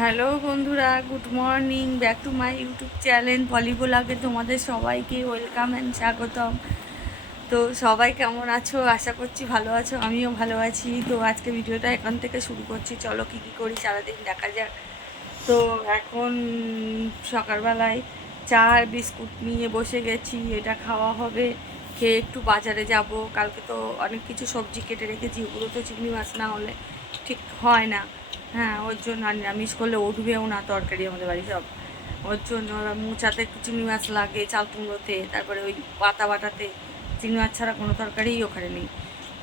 Hello বন্ধুরা, good morning, back to my YouTube channel পলিব্লগে তোমাদের সবাইকে ওয়েলকাম অ্যান্ড স্বাগতম। তো সবাই কেমন আছো? আশা করছি ভালো আছো, আমিও ভালো আছি। তো আজকে ভিডিওটা এখান থেকে শুরু করছি। চলো কী কী করি সারাদিন দেখা যাক। তো এখন সকালবেলায় চা আর বিস্কুট নিয়ে বসে গেছি, এটা খাওয়া হবে। খেয়ে একটু বাজারে যাব। কালকে তো অনেক কিছু সবজি কেটে রেখেছি, ওগুলো তো চিংড়ি মাছ না হলে ঠিক হয় না। হ্যাঁ, ওর জন্য আর নিরামিষ করলে উঠবেও না তরকারি আমাদের বাড়ি সব। ওর জন্য মোচাতে একটু চিংড়ি মাছ লাগে, চাল কুমড়োতে, তারপরে ওই পাতা বাটাতে চিংড়ি মাছ ছাড়া কোনো তরকারিই ওখানে নেই।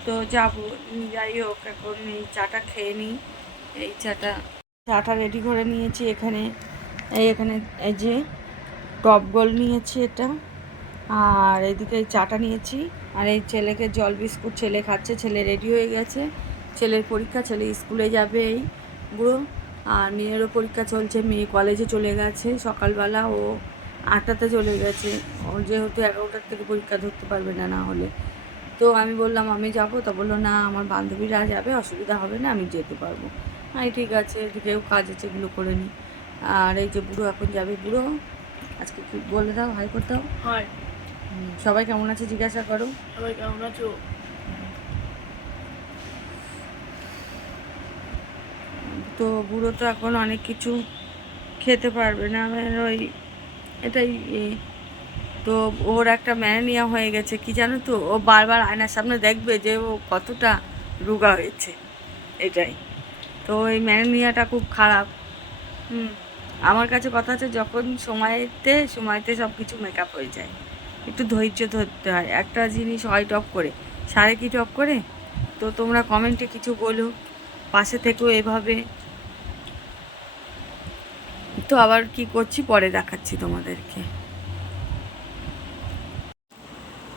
তো যাবো, যাই হোক এখন এই চাটা খেয়ে নিই। এই চাটা রেডি করে নিয়েছি এখানে। এখানে এই যে টপ গোল্ড নিয়েছি এটা, আর এদিকে চাটা নিয়েছি। আর এই ছেলেকে জল বিস্কুট ছেলে খাচ্ছে, ছেলে রেডি হয়ে গেছে। ছেলের পরীক্ষা, ছেলে স্কুলে যাবে এই বুড়ো। আর মেয়েরও পরীক্ষা চলছে, মেয়ে কলেজে চলে গেছে সকালবেলা, ও 8টাতে চলে গেছে। ও যেহেতু 11টার থেকে পরীক্ষা ধরতে পারবে না, না হলে। তো আমি বললাম আমি যাবো, তা বললো না আমার বান্ধবীরা যাবে, অসুবিধা হবে না, আমি যেতে পারবো। হ্যাঁ ঠিক আছে, এদিকেও কাজ আছে, এগুলো করে নিই। আর এই যে বুড়ো এখন যাবে, বুড়ো আজকে কি বলে দাও, হাই করে দাও। হাই, সবাই কেমন আছে জিজ্ঞাসা করো। সবাই কেমন আছো? তো বুড়ো তো এখন অনেক কিছু খেতে পারবে না, ওই এটাই তো ওর একটা ম্যানিয়া হয়ে গেছে কি জানো তো, ও বারবার আয়নার সামনে দেখবে যে ও কতটা রোগা হয়েছে, এটাই। তো এই ম্যানিয়াটা খুব খারাপ। আমার কাছে কথা আছে, যখন সময়তে সব কিছু মেকআপ হয়ে যায়, একটু ধৈর্য ধরতে হয়। একটা জিনিস হয় টপ করে, সারে কি টপ করে। তো তোমরা কমেন্টে কিছু বলো, পাশে থেকেও এভাবে। তো আবার কি করছি পরে দেখাচ্ছি তোমাদেরকে।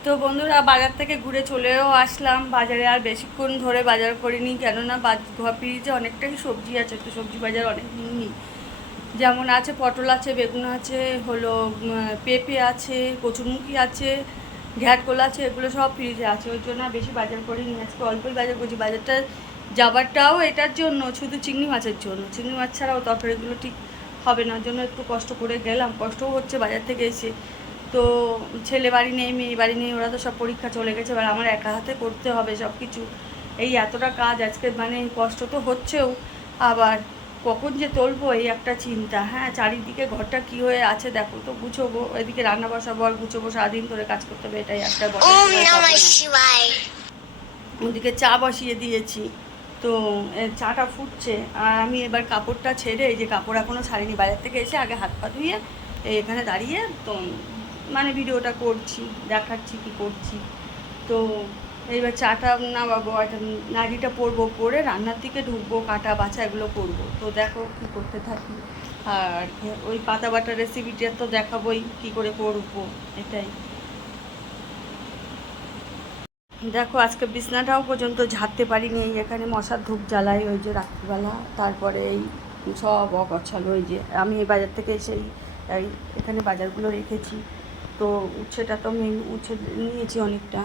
তো বন্ধুরা, বাজার থেকে ঘুরে চলেও আসলাম। বাজারে আর বেশিক্ষণ ধরে বাজার করিনি, কেননা ঘর ফ্রিজে অনেকটাই সবজি আছে, তো সবজি বাজার অনেক নিইনি। যেমন আছে পটল আছে, বেগুন আছে, হলো পেঁপে আছে, কচুরমুখী আছে, ঘ্যাটকোল আছে, এগুলো সব ফ্রিজে আছে। ওই জন্য বেশি বাজার করিনি, আজকে অল্পই বাজার করছি। বাজারটা যাবারটাও এটার জন্য, শুধু চিংড়ি মাছের জন্য। চিংড়ি মাছ ছাড়াও তরকারিগুলো ঠিক হবে না, ওর জন্য একটু কষ্ট করে গেলাম, কষ্টও হচ্ছে বাজার থেকে এসে। তো ছেলে বাড়ি নেই, মেয়ে বাড়ি নেই, ওরা তো সব পরীক্ষা চলে গেছে, এবার আমার একা হাতে করতে হবে সব কিছু। এই এতটা কাজ আজকে, মানে কষ্ট তো হচ্ছেও, আবার কখন যে তুলবো এই একটা চিন্তা। হ্যাঁ, চারিদিকে ঘরটা কি হয়ে আছে দেখো, তো গুছোবো, এদিকে রান্না বসাবো আর গুছোবো, সারাদিন ধরে কাজ করতে হবে, এটাই একটা বড়। ওদিকে চা বসিয়ে দিয়েছি, তো চাটা ফুটছে। আর আমি এবার কাপড়টা ছেড়ে, এই যে কাপড় এখনও ছাড়িনি, বাজার থেকে এসে আগে হাত পা ধুয়ে এখানে দাঁড়িয়ে তো মানে ভিডিওটা করছি, দেখাচ্ছি কি করছি। তো এইবার চাটা নামাবো, একটা নাড়িটা পরবো, পরে রান্নার দিকে ঢুকবো, কাটা বাছা এগুলো করবো। তো দেখো কী করতে থাকি। আর ওই পাতা বাটার রেসিপিটা তো দেখাবোই কী করে করবো, এটাই। দেখো আজকে বিছনাটাও পর্যন্ত ঝাড়তে পারিনি, এখানে মশার ধূপ জ্বালাই ওই যে রাত্রিবেলা, তারপরে এই সব অগছালো। ওই যে আমি এই বাজার থেকে এসেই এখানে বাজারগুলো রেখেছি। তো উচ্ছেটা তো আমি উচ্ছে নিয়েছি অনেকটা,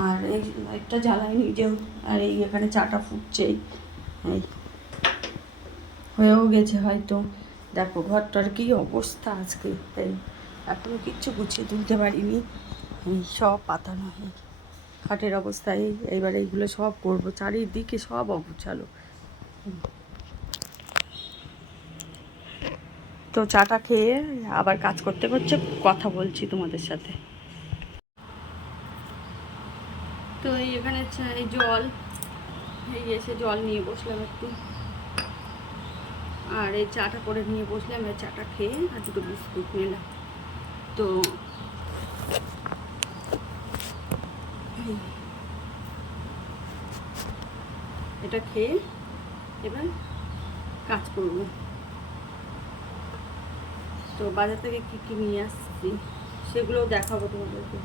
আর এই একটা জ্বালাই নিজেও। আর এই এখানে চাটা ফুটছেই, এই হয়েও গেছে হয়তো। দেখো ঘরটার কী অবস্থা আজকে, এই এখনও কিচ্ছু গুছিয়ে তুলতে পারিনি, এই সব পাতানো হয় খাটের অবস্থায়। এইবার এইগুলো সব করবো, চারিদিকে সব অগোছালো। তো চাটা খেয়ে আবার কাজ করতে করতে কথা বলছি তোমাদের সাথে। তো এই এখানে এই জল, এই এসে জল নিয়ে বসলাম একটু, আর এই চাটা করে নিয়ে বসলাম। এই চাটা খেয়ে আর দুটো বিস্কুট নিলাম। তো এটা খেয়ে এবার কাজ করব। তো বাজার থেকে কী কী নিয়ে আসছি সেগুলোও দেখাবো তোমাদেরকে।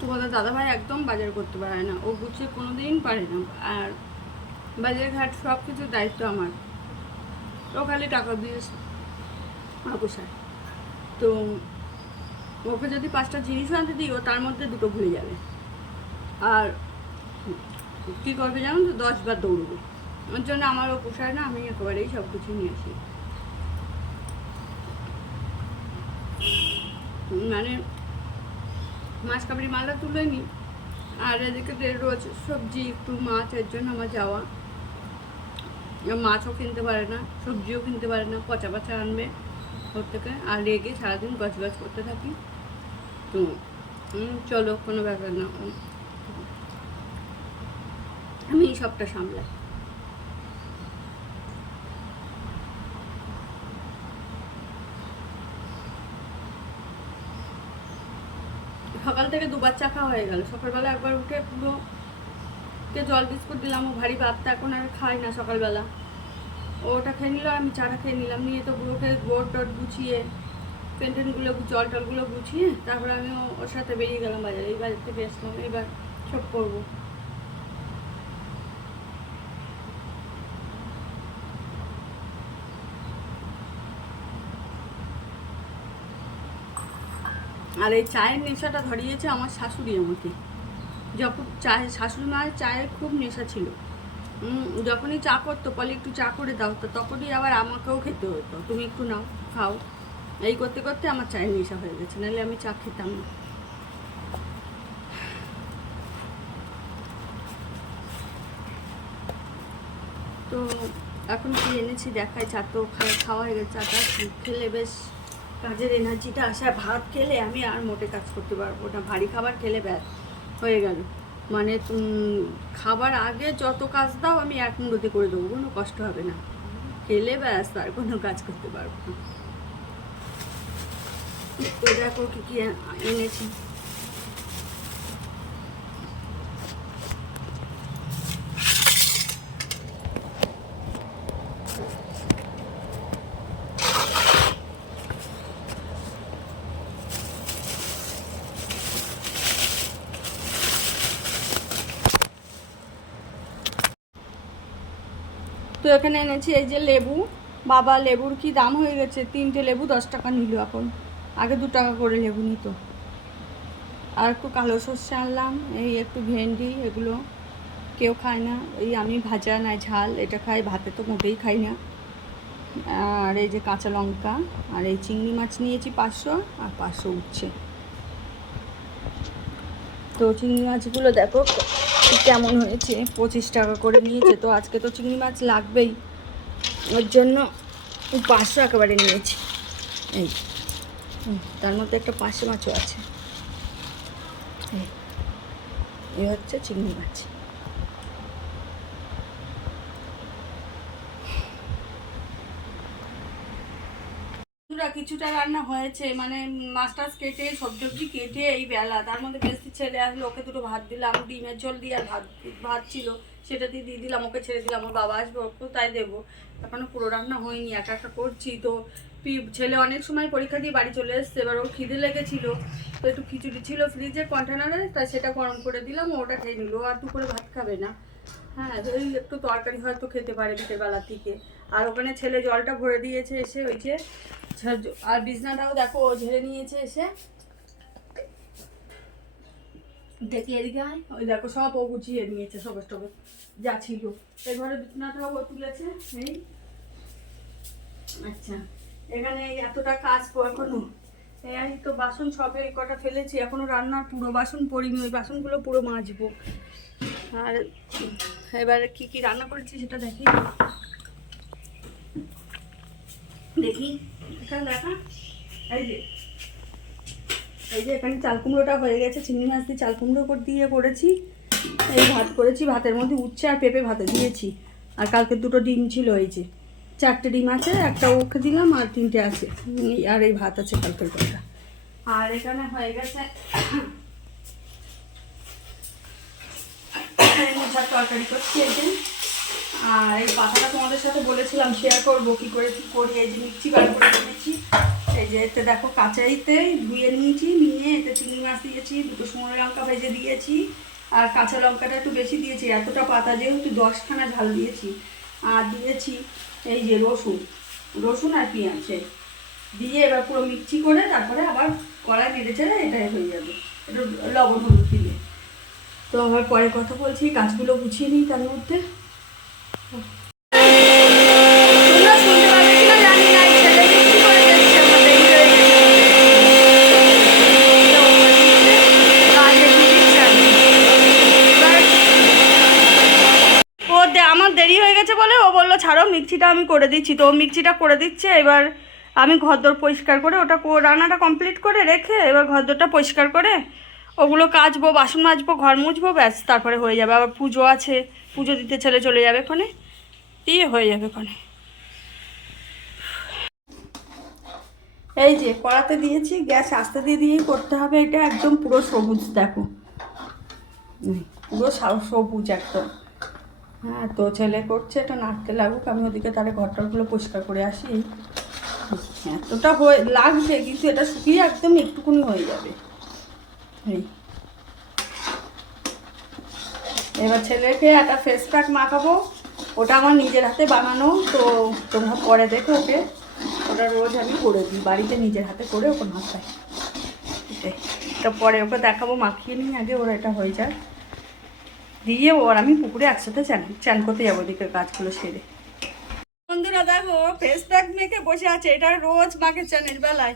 তোমাদের দাদাভাই একদম বাজার করতে পারে না, ও গুছিয়ে কোনো দিন পারে না। আর বাজার ঘাট সব কিছুর দায়িত্ব আমার, ও খালি টাকা দিয়ে পোষায়। তো ওকে যদি 5টা জিনিস আনতে দিই, ও তার মধ্যে 2টো ভুলে যাবে। আর কী করবে জানো তো, 10 বার দৌড়বে। ওর জন্য আমারও পোষায় না, আমি একেবারেই সব কিছু নিয়ে আসি। মানে মাছ কাবারি মালটা তুলে নিই, আর এদিকে রোজ সবজি একটু মাছ, এর জন্য আমার যাওয়া। মাছও কিনতে পারে না, সবজিও কিনতে পারে না, পচা পচা আনবে ওর থেকে। আর রেগে সারাদিন গছ করতে থাকি। তো চলো, কোনো ব্যাপার না, আমি এই সবটা সামলাই। সকাল থেকে 2বার চা খাওয়া হয়ে গেল। সকালবেলা একবার উঠে পুরো জল বিস্কুট দিলাম, ও ভারী ভাতটা এখন আর খাই না সকালবেলা। ওটা খেয়ে নিল, আমি চাটা খেয়ে নিলাম। নিয়ে তো পুরোকে গোট টোট গুছিয়ে, পেন্টেনগুলো জল টলগুলো গুছিয়ে তারপরে আমি ওর সাথে বেরিয়ে গেলাম বাজারে। এই বাজার থেকে আসলাম, এবার সব করবো। আর এই চায়ের নেশাটা ধরিয়েছে আমার শাশুড়ি আমাকে। যখন শাশুড়ি মায়ের চায়ের খুব নেশা ছিল। যখনই চা করতো, বলে একটু চা করে দাও, তো তখনই আবার আমাকেও খেতে হতো, তুমি একটু নাও, খাও। এই করতে করতে আমার চায়ের নেশা হয়ে গেছে, নাহলে আমি চা খেতাম না। তো এখন কি এনেছি দেখাই। চা তো খাওয়া হয়ে গেছে, চাটা খেলে বেশ কাজের এনার্জিটা আসে। ভাত খেলে আমি আর মোটে কাজ করতে পারবো না, ভারী খাবার খেলে ব্যাস হয়ে গেল। মানে খাবার আগে যত কাজ দাও আমি 1 মুঠোতে করে দেবো, কোনো কষ্ট হবে না। খেলে ব্যাস আর কোনো কাজ করতে পারবো না। তো দেখো কী কী এনেছি। তো এখানে এনেছি এই যে লেবু। বাবা, লেবুর কি দাম হয়ে গেছে, 3টে লেবু 10 টাকা নিল এখন, আগে 2 টাকা করে লেবু নিত। আর একটু কালো সর্ষে আনলাম, এই একটু ভেন্ডি, এগুলো কেউ খায় না, এই আমি ভাজা নাই ঝাল এটা খাই, ভাতে তো মোটেই খাই না। আর এই যে কাঁচা লঙ্কা, আর এই চিংড়ি মাছ নিয়েছি 500, আর 500 উঠছে। তো চিংড়ি মাছগুলো দেখো কেমন হয়েছে, 25 টাকা করে নিয়েছে। তো আজকে তো চিংড়ি মাছ লাগবেই, ওর জন্য 500 একেবারে নিয়েছি। এই তার মধ্যে একটা 500 মাছও আছে। এই হচ্ছে চিংড়ি মাছ। কিছুটা রান্না হয়েছে, মানে মাছ টাছ কেটে সবজি কেটে এই বেলা, তার মধ্যে বেশি ছেলে আসলে, ওকে 2টো ভাত দিলাম, ডিমের ঝোল দিয়ে, আর ভাত ছিল সেটা দিয়ে দিলাম, ওকে ছেড়ে দিলাম। আমার বাবা আসবে, ওকেও তাই দেবো। এখনও পুরো রান্না হয়নি, একা একা করছি। তো ছেলে অনেক সময় পরীক্ষা দিয়ে বাড়ি চলে এসছে, এবার ওর খিদে লেগেছিলো, তো একটু খিচুড়ি ছিল ফ্রিজে কন্টেনারে, তাই সেটা গরম করে দিলাম, ওটা খেয়ে নিল। আর দুপুরে ভাত খাবে না। হ্যাঁ, এই একটু তরকারি হয়তো খেতে পারে বিকেলবেলা থেকে। আর ওখানে ছেলে জলটা ভরে দিয়েছে এসে, ওই যে। আর বিছনাটাও দেখো ও ঝেড়ে নিয়েছে এসে, দেখি এদিকে আয়, ওই দেখো সব ও গুছিয়ে নিয়েছে, সব টবে যা ছিল। এই ঘরে বিছনাটাও ও তুলেছে। এই আচ্ছা, এখানে এতটা কাজ এখনো, এই তো বাসন সবে কটা ফেলেছি, এখনো রান্নার পুরো বাসন পড়িনি, ওই বাসনগুলো পুরো মাজবো। আর এবারে কি কি রান্না করেছি সেটা দেখি এখানে দেখা। এই যে এখানে চাল কুমড়োটা হয়ে গেছে, চিংড়ি মাছ দিয়ে চাল কুমড়ো দিয়ে করেছি। এই ভাত করেছি, ভাতের মধ্যে উচ্ছে আর পেঁপে ভাতে দিয়েছি। আর কালকে 2টো ডিম ছিল, এই যে 4টে ডিম আছে, একটা ওকে দিলাম, আর 3টে আছে। আর এই ভাত আছে কালকের কথা। আর এখানে হয়ে গেছে তরকারি করছি, এই যে। আর এই পাতাটা তোমাদের সাথে বলেছিলাম শেয়ার করবো কী করে কী করি। এই যে মিক্সি বার করে নিয়েছি, এই যে এতে দেখো কাঁচাইতে ধুয়ে নিয়েছি, নিয়ে এতে চিংড়ি মাছ দিয়েছি, 2টো শুকনো লঙ্কা ভেজে দিয়েছি, আর কাঁচা লঙ্কাটা একটু বেশি দিয়েছি, এতটা পাতা যেহেতু 10খানা ঝাল দিয়েছি। আর দিয়েছি এই যে রসুন আর পেঁয়াজ দিয়ে এবার পুরো মিক্সি করে তারপরে আবার কড়াই নেড়ে চেড়ে এটাই হয়ে যাবে, একটু লবণ হলুদ দিলে। তো আবার পরে কথা বলছি, কাজগুলো গুছিয়ে নিই তার মধ্যে। তোমরা শুনতে পাবে কিনা জানি না, ছেলে মিষ্টি করে যাচ্ছে আমাদের আমার দেরি হয়ে গেছে বলে ও বললো ছাড়ো মিক্সিটা আমি করে দিচ্ছি। তো মিক্সিটা করে দিচ্ছে। এবার আমি ঘরদোর পরিষ্কার করে ওটা রান্নাটা কমপ্লিট করে রেখে এবার ঘরদোরটা পরিষ্কার করে ওগুলো কাচবো, বাসন মাজবো, ঘর মুছবো, ব্যাস তারপরে হয়ে যাবে। আবার পুজো আছে, পুজো দিতে ছেলে চলে যাবে ওখানে, দিয়ে হয়ে যাবে ওখানে। এই যে কড়াতে দিয়েছি, গ্যাস আস্তে দিয়েই করতে হবে। এটা একদম পুরো সবুজ, দেখো পুরো সবুজ একদম। হ্যাঁ, তো ছেলে করছে, এটা নাড়তে লাগুক, আমি ওদিকে তাহলে ঘরটাগুলো পরিষ্কার করে আসি। এতটা হয়ে লাগছে কিন্তু এটা শুকিয়ে একদম একটুকুনি হয়ে যাবে। এই এবার ছেলেকে একটা ফেস প্যাক মাখাবো, ওটা আমার নিজের হাতে বানানো। তো তোমরা পরে দেখো, ওকে ওটা রোজ আমি করে দিই বাড়িতে, নিজের হাতে করে ওকে মাখাই। এটা পরে ওকে দেখাবো, মাখিয়ে নিই আগে, ওরা এটা হয়ে যায় দিয়ে ওর আমি পুকুরে একসাথে চান করতে যাবো ওদিকে কাজগুলো সেরে। বন্ধুরা দেখো ফেস প্যাক মেখে বসে আছে, এটা রোজ মাখে চানের বেলায়।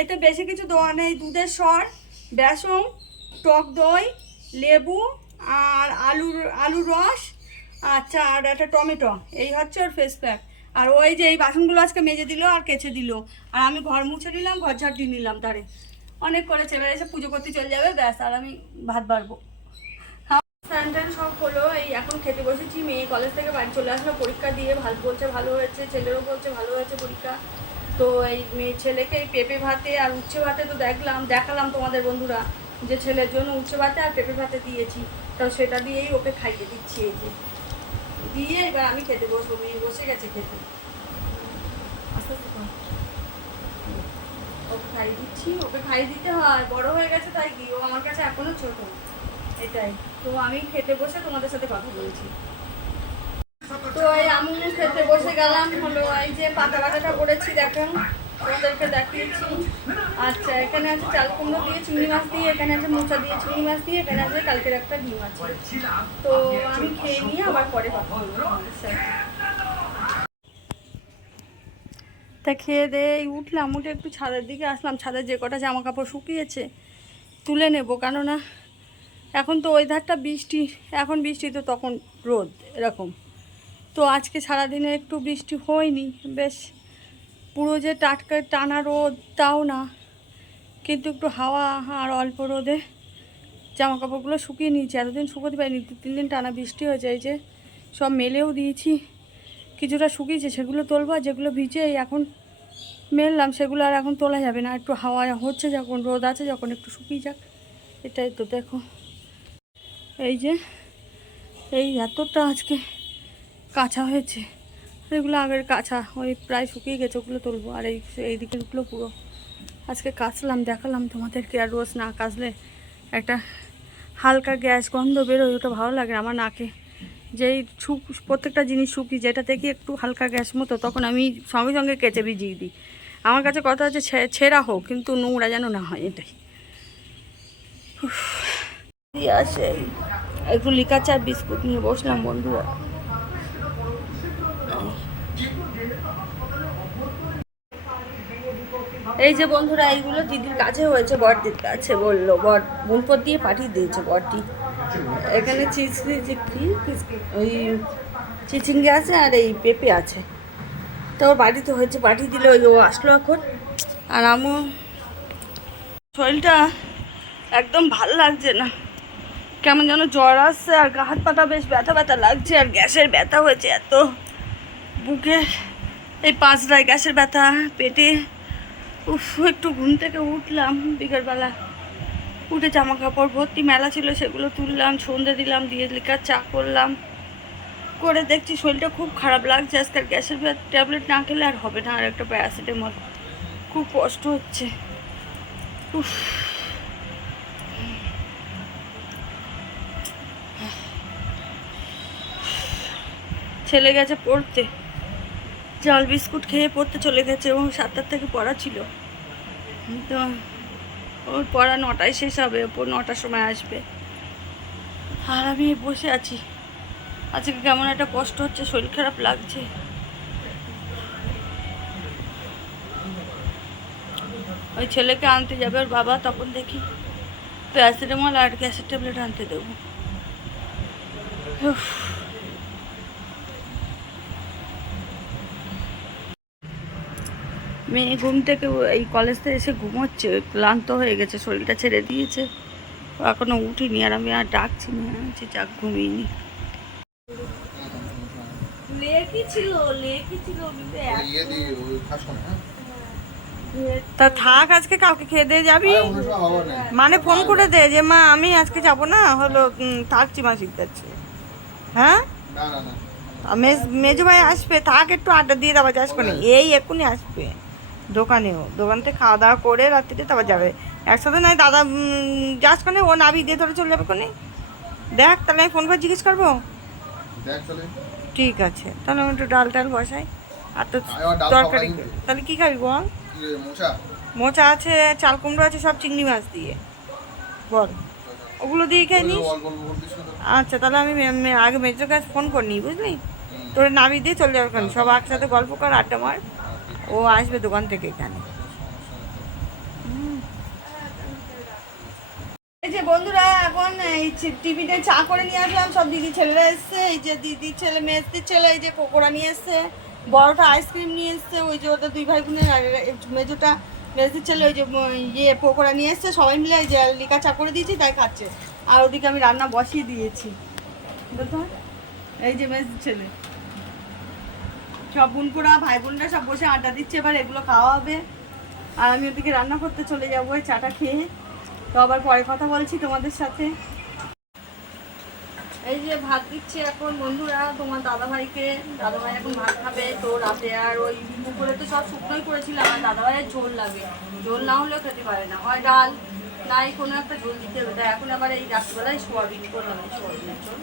এতে বেশি কিছু দেওয়া নেই, দুধের সর, বেসন, টক দই, লেবু আর আলুর রস, আচ্ছা আর একটা টমেটো, এই হচ্ছে ওর ফেস প্যাক। আর ওই যে এই বাসনগুলো আজকে মেজে দিল আর কেচে দিল, আর আমি ঘর মুছে নিলাম, ঘর ঝাড় দিয়ে নিলাম। তারে অনেক করে ছেলে এসে পুজো করতে চলে যাবে, ব্যাস আর আমি ভাত বাড়বো। স্নান টান সব হলো, এই এখন খেতে বসেছি। মেয়ে কলেজ থেকে বাড়ি চলে আসলো পরীক্ষা দিয়ে, বলছে ভালো হয়েছে, ছেলেরও বলছে ভালো হয়েছে পরীক্ষা। তো এই মেয়ে ছেলেকে এই পেঁপে ভাতে আর উচ্ছে ভাতে তো দেখালাম তোমাদের বন্ধুরা, যে ছেলের জন্য উচ্ছে ভাতে আর পেঁপে ভাতে দিয়েছি। তো সেটা দিয়েই ওকে খাইয়ে দিচ্ছি, এই যে দিয়ে এবার আমি খেতে বসবো। মেয়ে বসে গেছে খেতে, আস্তে আস্তে ওকে খাইয়ে দিচ্ছি। ওকে খাইয়ে দিতে হয়, বড় হয়ে গেছে তাই কি, ও আমার কাছে এখনো ছোট, এটাই। তো আমি খেতে বসে তোমাদের সাথে কথা বলছি। তো এই আমি খেতে বসে গেলাম, হলো এই যে পাতা বাটাটা করেছি, দেখেন তোমাদেরকে দেখিয়েছি। আচ্ছা, এখানে আছে চাল কুমড়ো দিয়ে চিংড়ি মাছ দিয়ে, এখানে আছে মোচা দিয়ে চিংড়ি মাছ দিয়ে, এখানে আছে কালকের একটা ডিম আছে। তো আমি খেয়ে নিয়ে আবার পরে কথা বলবো। তা খেয়ে দিয়ে উঠলাম, উঠে একটু ছাদের দিকে আসলাম। ছাদে যে কটা জামা কাপড় শুকিয়েছে তুলে নেবো, কেননা এখন তো ওয়েদারটা বৃষ্টি, এখন বৃষ্টি তো তখন রোদ এরকম। তো আজকে সারাদিনে একটু বৃষ্টি হয়নি, বেশ পুরো যে টাটকা টানা রোদ তাও না, কিন্তু একটু হাওয়া আর অল্প রোদে জামা কাপড়গুলো শুকিয়ে নিয়েছি। এতদিন শুকোতে পারিনি, 2-3 দিন টানা বৃষ্টি হয়ে যায়, যে সব মেলেও দিয়েছি, কিছুটা শুকিয়েছে সেগুলো তোলবো, আর যেগুলো ভিজে এখন মেললাম সেগুলো আর এখন তোলা যাবে না। একটু হাওয়া হচ্ছে যখন, রোদ আছে যখন, একটু শুকিয়ে যাক, এটাই তো। দেখো এই যে এই এতটা আজকে কাঁচা হয়েছে, এগুলো আগের কাঁচা, ওই প্রায় শুকিয়ে গেছে, ওগুলো তুলবো। আর এই দিকেরগুলো পুরো আজকে কাচলাম, দেখালাম তোমাদেরকে। আর রোজ না কাচলে একটা হালকা গ্যাস গন্ধ বেরোয়, ওটা ভালো লাগে আমার নাকে। যেই প্রত্যেকটা জিনিস শুকি, যেটা থেকে একটু হালকা গ্যাস মতো, তখন আমি সঙ্গে সঙ্গে কেচে ভিজিয়ে দিই। আমার কাছে কথা হচ্ছে ছেঁড়া হোক, কিন্তু নোংরা যেন না হয়, এটাই। আসে একটু লিকার চা বিস্কুট নিয়ে বসলাম বন্ধুরা। এই যে বন্ধুরা, এইগুলো দিদির কাছে হয়েছে, বড়দির কাছে বললো, বোনপর দিয়ে পাঠিয়ে দিয়েছে বড়দি। এখানে ওই চিচিঙ্গে আছে আর এই পেঁপে আছে, তো ওর বাড়িতে হয়েছে, পাঠিয়ে দিল। ওই ও আসলো এখন। আর আমার শরীরটা একদম ভালো লাগছে না, কেমন যেন জ্বর আসছে, আর গা হাত পাটা বেশ ব্যথা ব্যথা লাগছে, আর গ্যাসের ব্যথা হয়েছে এত বুকে, এই পাঁচটায় গ্যাসের ব্যথা, পেটে। উফ, একটু ঘুম থেকে উঠলাম বিকেলবেলা, উঠে জামা কাপড় ভর্তি মেলা ছিল, সেগুলো তুললাম, সন্ধে দিলাম, দিয়ে লিকার চা করলাম, করে দেখছি শরীরটা খুব খারাপ লাগছে। আজকাল গ্যাসের ট্যাবলেট না খেলে আর হবে না, আর একটা প্যারাসিটামল, খুব কষ্ট হচ্ছে। উফ, ছেলে গেছে পড়তে, জল বিস্কুট খেয়ে পড়তে চলে গেছে, এবং 7টার থেকে পড়া ছিল। তো ওর পড়া 9টায় শেষ হবে, ওপর 9টার সময় আসবে। আর আমি বসে আছি। আজকে কেমন একটা কষ্ট হচ্ছে, শরীর খারাপ লাগছে। ওই ছেলেকে আনতে যাবে ওর বাবা, তখন দেখি প্যারাসিটামল আর গ্যাসের ট্যাবলেট আনতে দেবো। উফ। মেয়ে ঘুম থেকে এই কলেজ থেকে এসে ঘুমোচ্ছে, ক্লান্ত হয়ে গেছে, শরীরটা ছেড়ে দিয়েছে, ও এখনো উঠিনি। আর আমি আর ডাকছি না, যাক ঘুমিয়ে তা থাক, আজকে কাউকে খেয়ে দিয়ে যাবি? মানে ফোন করে দে যে মা আমি আজকে যাবো না, হলো থাকছি মাসিক যাচ্ছে। হ্যাঁ, মেজো ভাই আসবে, থাক একটু আড্ডা দিয়ে তারপর যাস কোনে, এই এক্ষুনি আসবে। দোকান থেকে খাওয়া দাওয়া করে রাত্রিতে তারপর যাবে একসাথে। নয় দাদা যাস কোনে, ও নাবি দিয়ে ধরে চলে যাবে কোনে। দেখ তাহলে আমি ফোন করে জিজ্ঞেস করবো। ঠিক আছে, তাহলে আমি একটু ডাল টাল বসাই। আর তো তরকারি তাহলে কি খাবি বল? মোচা আছে, চাল কুমড়ো আছে, সব চিংড়ি মাছ দিয়ে বল, ওগুলো দিয়ে খেয়ে নিস। আচ্ছা তাহলে আমি আগে মেজোর কাছে ফোন করনি, বুঝলি? তোর নাবি দিয়ে চলে যাবে কেন, সব একসাথে গল্প কর, আড্ডা মার। ও আসবে দোকান থেকে এখানে। এই যে বন্ধুরা, এখন এই টিফিনে চা করে নিয়ে আসলাম, সব দিদি ছেলেরা এসছে। এই যে দিদির ছেলে, মেজদির ছেলে এই যে পকোড়া নিয়ে এসছে, বড়টা আইসক্রিম নিয়ে এসছে, ওই যে ওদের 2 ভাই বোনের, আর মেজোটা মেজদির ছেলে ওই যে পকোড়া নিয়ে এসছে। সবাই মিলে এই যে লিকা চা করে দিয়েছি, তাই খাচ্ছে। আর ওদিকে আমি রান্না বসিয়ে দিয়েছি। দেখো এই যে মেজদির ছেলে, সব বোনপুরা ভাই বোনরা সব বসে আড্ডা দিচ্ছে, এবার এগুলো খাওয়া হবে। আর আমি ওদিকে রান্না করতে চলে যাবো এই চাটা খেয়ে। তো আবার পরে কথা বলছি তোমাদের সাথে। এই যে ভাত দিচ্ছে এখন বন্ধুরা তোমার দাদাভাইকে, দাদাভাই এখন ভাত খাবে। তো রাতে আর ওই দুপুরে তো সব শুকনোই করেছিলাম, আর দাদাভাইয়ের ঝোল লাগে, ঝোল না হলেও খেতে পারে না, হয় ডাল নাই কোনো একটা ঝোল দিতে হবে। তাই এখন আবার এই রাত্রিবেলায় সোয়াবিন করলাম, সোয়াবিনের ঝোল।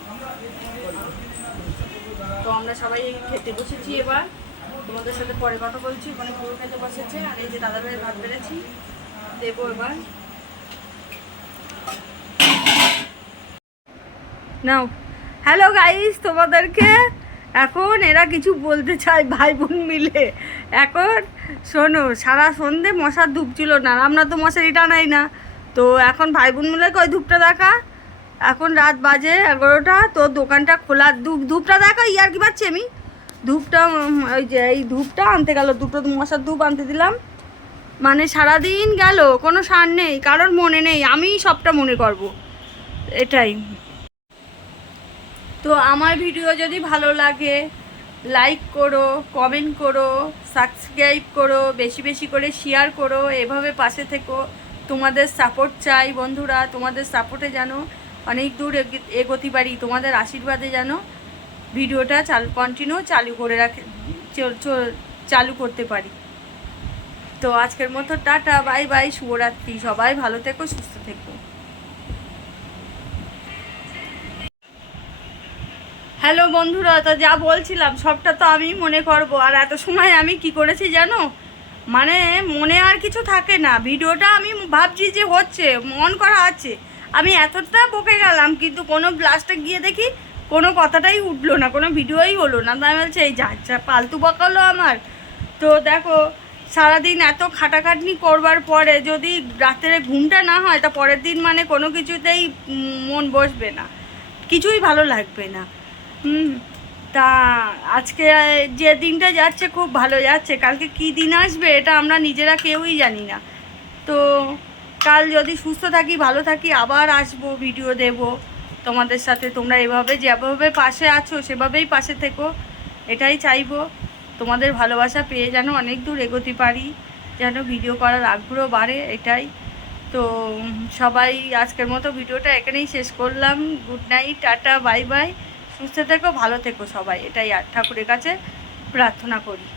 তো আমরা সবাই খেতে বসেছি, এবার তোমাদের সাথে পরে কথা বলছি। মানে পুরো খেতে বসেছে, আর এই যে দাদাভাইয়ের ভাত বেড়েছি, দেবো এবার। নাও হ্যালো গাইস, তোমাদেরকে এখন এরা কিছু বলতে চায় ভাই বোন মিলে। এখন শোনো, সারা সন্ধে মশার ধূপ ছিল না, আমরা তো মশারি টানাই না। তো এখন ভাই বোন মিলে কই ধূপটা দেখা, এখন রাত বাজে 11টা, তো দোকানটা খোলা, ধূপটা দেখা ইয়ার কি পাচ্ছি আমি। ধূপটা ওই যে এই ধূপটা আনতে গেল, 2টো মশার ধূপ আনতে দিলাম। মানে সারাদিন গেল, কোনো সার নেই, কারোর মনে নেই, আমি সবটা মনে করব, এটাই। তো আমার ভিডিও যদি ভালো লাগে লাইক করো, কমেন্ট করো, সাবস্ক্রাইব করো, বেশি বেশি করে শেয়ার করো, এভাবে পাশে থেকো। তোমাদের সাপোর্ট চাই বন্ধুরা, তোমাদের সাপোর্টে যেন অনেক দূর এগোতে পারি, তোমাদের আশীর্বাদে যেন ভিডিওটা কন্টিনিউ চালু করে চালু করতে পারি। তো আজকের মতো টাটা, বাই বাই, শুভরাত্রি, সবাই ভালো থেকো, সুস্থ থেকো। হ্যালো বন্ধুরা, তো যা বলছিলাম সবটা তো আমি মনে করব। আর এত সময় আমি কি করেছি জানো, মানে মনে আর কিছু থাকে না, ভিডিওটা আমি ভাবছি যে হচ্ছে, মন করা আছে, আমি এতটা বকে গেলাম, কিন্তু কোনো লাস্টে গিয়ে দেখি কোনো কথাটাই উঠলো না, কোনো ভিডিওই হলো না। তাই বলছে এই যা ফালতু বকালো আমার। তো দেখো, সারাদিন এত খাটাখাটনি করবার পরে যদি রাত্রে ঘুমটা না হয়, তা পরের দিন মানে কোনো কিছুতেই মন বসবে না, কিছুই ভালো লাগবে না। তা আজকে যে দিনটা যাচ্ছে খুব ভালো যাচ্ছে, কালকে কি দিন আসবে এটা আমরা নিজেরা কেউই জানি না। তো কাল যদি সুস্থ থাকি, ভালো থাকি, আবার আসবো, ভিডিও দেব তোমাদের সাথে। তোমরা এভাবে যেভাবে পাশে আছো সেভাবেই পাশে থেকো, এটাই চাইবো। তোমাদের ভালোবাসা পেয়ে যেন অনেক দূর এগোতে পারি, যেন ভিডিও করার আগ্রহ বাড়ে, এটাই। তো সবাই আজকের মতো ভিডিওটা এখানেই শেষ করলাম। Good night, tata, bye bye, সুস্থ থেকো, ভালো থেকো সবাই, এটাই আর ঠাকুরের কাছে প্রার্থনা করি।